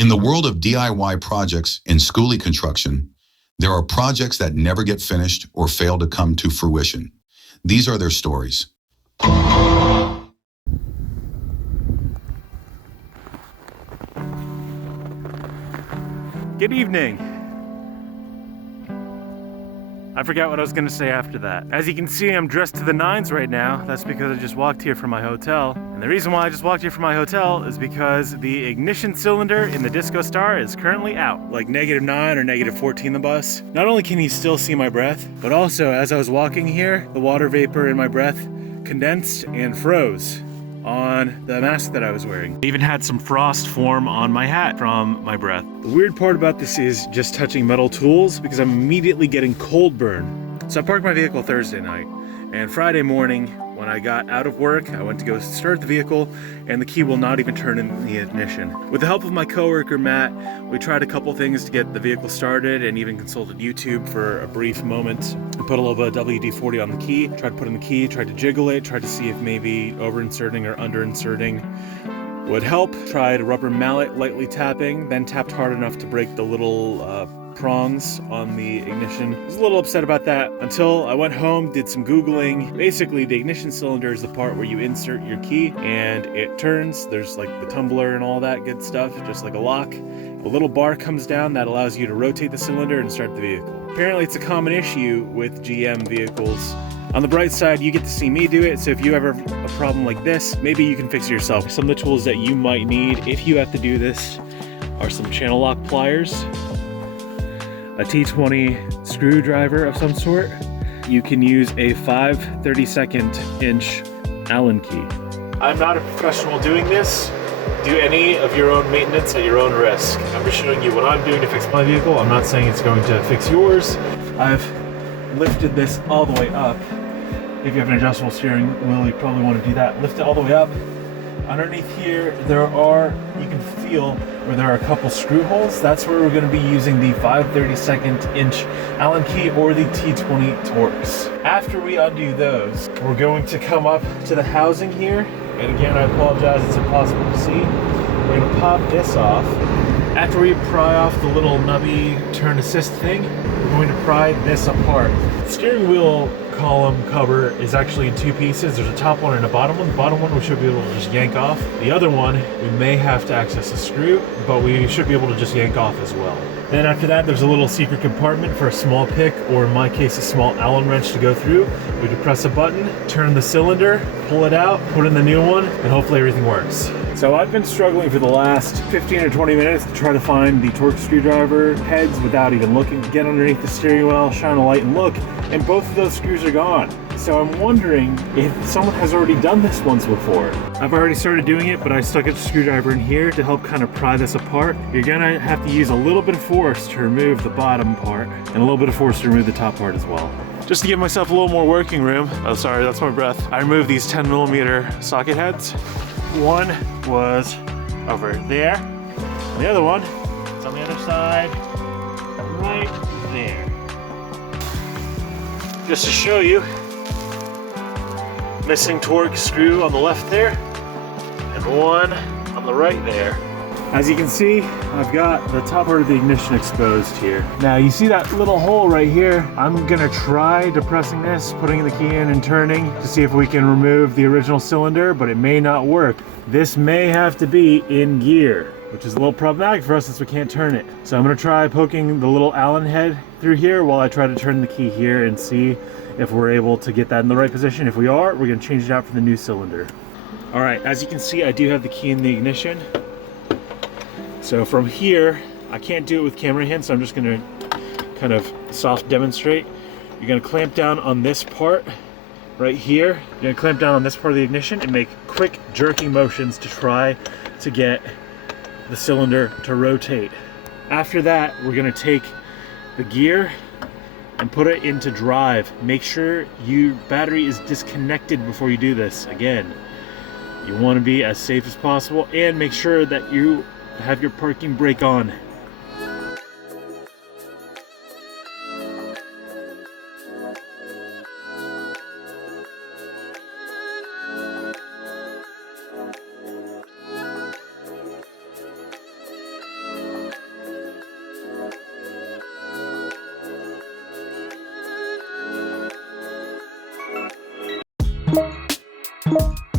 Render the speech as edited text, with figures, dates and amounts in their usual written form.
In the world of DIY projects in schoolie construction, there are projects that never get finished or fail to come to fruition. These are their stories. Good evening. I forgot what I was gonna say after that. As you can see, I'm dressed to the nines right now. That's because I just walked here from my hotel. And the reason why I just walked here from my hotel is because the ignition cylinder in the Disco Star is currently out. Like -9 or -14 the bus. Not only can you still see my breath, but also as I was walking here, the water vapor in my breath condensed and froze on the mask that I was wearing. I even had some frost form on my hat from my breath. The weird part about this is just touching metal tools because I'm immediately getting cold burn. So I parked my vehicle Thursday night, and Friday morning when I got out of work, I went to go start the vehicle and the key will not even turn in the ignition. With the help of my coworker Matt, we tried a couple things to get the vehicle started and even consulted YouTube for a brief moment. I put a little bit of WD-40 on the key, tried putting the key, tried to jiggle it, tried to see if maybe over-inserting or under-inserting would help. Tried a rubber mallet lightly tapping, then tapped hard enough to break the little prongs on the ignition. I was a little upset about that until I went home, did some Googling. Basically, the ignition cylinder is the part where you insert your key and it turns. There's like the tumbler and all that good stuff, just like a lock. A little bar comes down that allows you to rotate the cylinder and start the vehicle. Apparently, it's a common issue with GM vehicles. On the bright side, you get to see me do it, so if you ever have a problem like this, maybe you can fix it yourself. Some of the tools that you might need if you have to do this are some channel lock pliers, a T20 screwdriver of some sort. You can use a 5/32 inch Allen key. I'm not a professional doing this. Do any of your own maintenance at your own risk. I'm just showing you what I'm doing to fix my vehicle. I'm not saying it's going to fix yours. I've lifted this all the way up. If you have an adjustable steering wheel, you probably want to do that. Lift it all the way up. Underneath here, you can feel where there are a couple screw holes. That's where we're going to be using the 5/32 inch Allen key or the T20 Torx. After we undo those, we're going to come up to the housing here. And again, I apologize, it's impossible to see. We're going to pop this off. After we pry off the little nubby turn assist thing, we're going to pry this apart. The steering wheel column cover is actually in two pieces. There's a top one and a bottom one. The bottom one we should be able to just yank off. The other one, we may have to access a screw, but we should be able to just yank off as well. Then after that, there's a little secret compartment for a small pick, or in my case, a small Allen wrench to go through. We can press a button, turn the cylinder, pull it out, put in the new one, and hopefully everything works. So I've been struggling for the last 15 or 20 minutes to try to find the Torx screwdriver heads without even looking. Get underneath the steering wheel, shine a light and look, and both of those screws are gone. So I'm wondering if someone has already done this once before. I've already started doing it, but I stuck a screwdriver in here to help kind of pry this apart. You're gonna have to use a little bit of force to remove the bottom part and a little bit of force to remove the top part as well. Just to give myself a little more working room, oh sorry, that's my breath, I removed these 10mm socket heads. One was over there. The other one is on the other side, right there. Just to show you, missing Torx screw on the left there, and one on the right there. As you can see, I've got the top part of the ignition exposed here. Now you see that little hole right here? I'm gonna try depressing this, putting the key in and turning to see if we can remove the original cylinder, but it may not work. This may have to be in gear, which is a little problematic for us since we can't turn it. So I'm gonna try poking the little Allen head through here while I try to turn the key here and see if we're able to get that in the right position. If we are, we're gonna change it out for the new cylinder. All right, as you can see, I do have the key in the ignition. So from here, I can't do it with camera hand, so I'm just gonna kind of soft demonstrate. You're gonna clamp down on this part right here. You're gonna clamp down on this part of the ignition and make quick jerking motions to try to get the cylinder to rotate. After that, we're gonna take the gear and put it into drive. Make sure your battery is disconnected before you do this. Again, you want to be as safe as possible and make sure that you have your parking brake on. Bye.